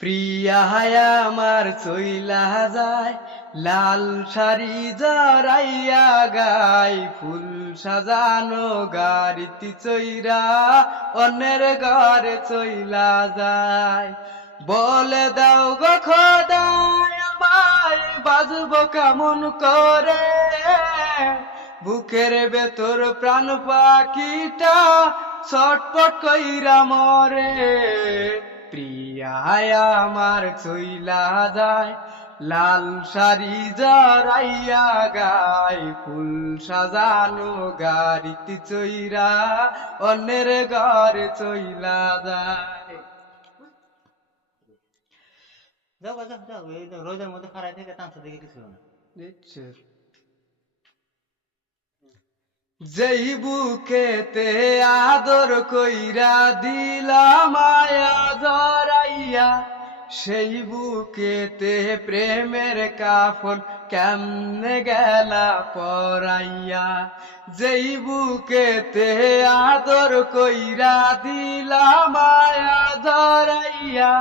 প্রিয়া আমার চইলা যায়, লাল শাড়ি জড়াইয়া গায়, ফুল সাজানো গাড়িতে চইরা অন্যের ঘরে চইলা যায়। বলে দাও গো খোদায় আমায় বাজবো কেমন করে, বুকের ভেতর প্রাণ পাখিটা ছটপট কইরা মরে। প্রিয়া আমার চইলা যায়, লাল শাড়ি জড়াইয়া গায়, ফুল সাজানো গাড়িতে চইরা অন্যের ঘরে চইলা যায়। যাও যাও যাও, এই রোদের মধ্যে খাড়াই থেকে তামসা দেখে কিছু না। যেই বুকেতে আদর কইরা দিলাম মায়া জড়াইয়া, সেই বুকেতে প্রেমের কাফন কেমনে গেলা পরাইয়া। যেই বুকেতে আদর কইরা দিলাম মায়া জড়াইয়া,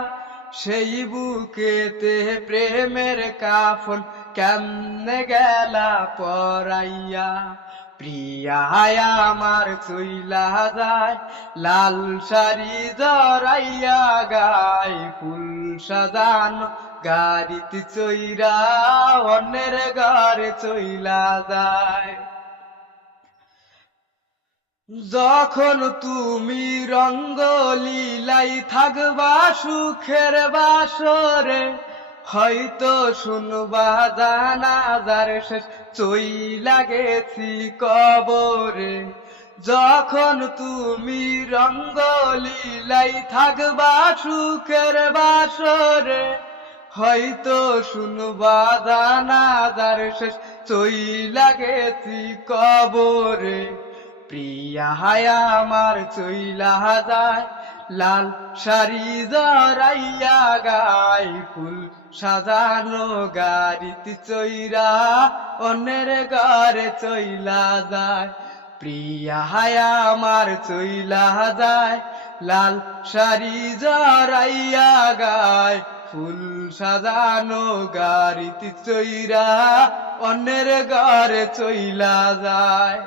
সেই বুকেতে প্রেমের কাফন কেমনে গেলা পরাইয়া। প্রিয়া আমার চইলা যায়, লাল শাড়ি জড়াইয়া গায়, ফুল সাজানো গাড়িতে চইরা অন্যের ঘরে চইলা যায়। যখন তুমি রঙ্গলীলাই থাকবা সুখের বাসরে, হয়তো শুনবা জানাজার শেষ চইলা গেছি কবরে। যখন তুমি রঙ্গলীলাই থাকবা সুখের বাসরে, হয়তো শুনবা জানাজার শেষ চইলা গেছি কবরে। প্রিয়া আমার চইলা যায়, লাল শাড়ি জড়াইয়া গায়, ফুল সাজানো গাড়িতে চইরা অন্যের ঘরে চইলা যায়। প্রিয়া আমার চইলা যায়, লাল শাড়ি জড়াইয়া গায়, ফুল সাজানো গাড়িতে চইরা অন্যের ঘরে চইলা যায়।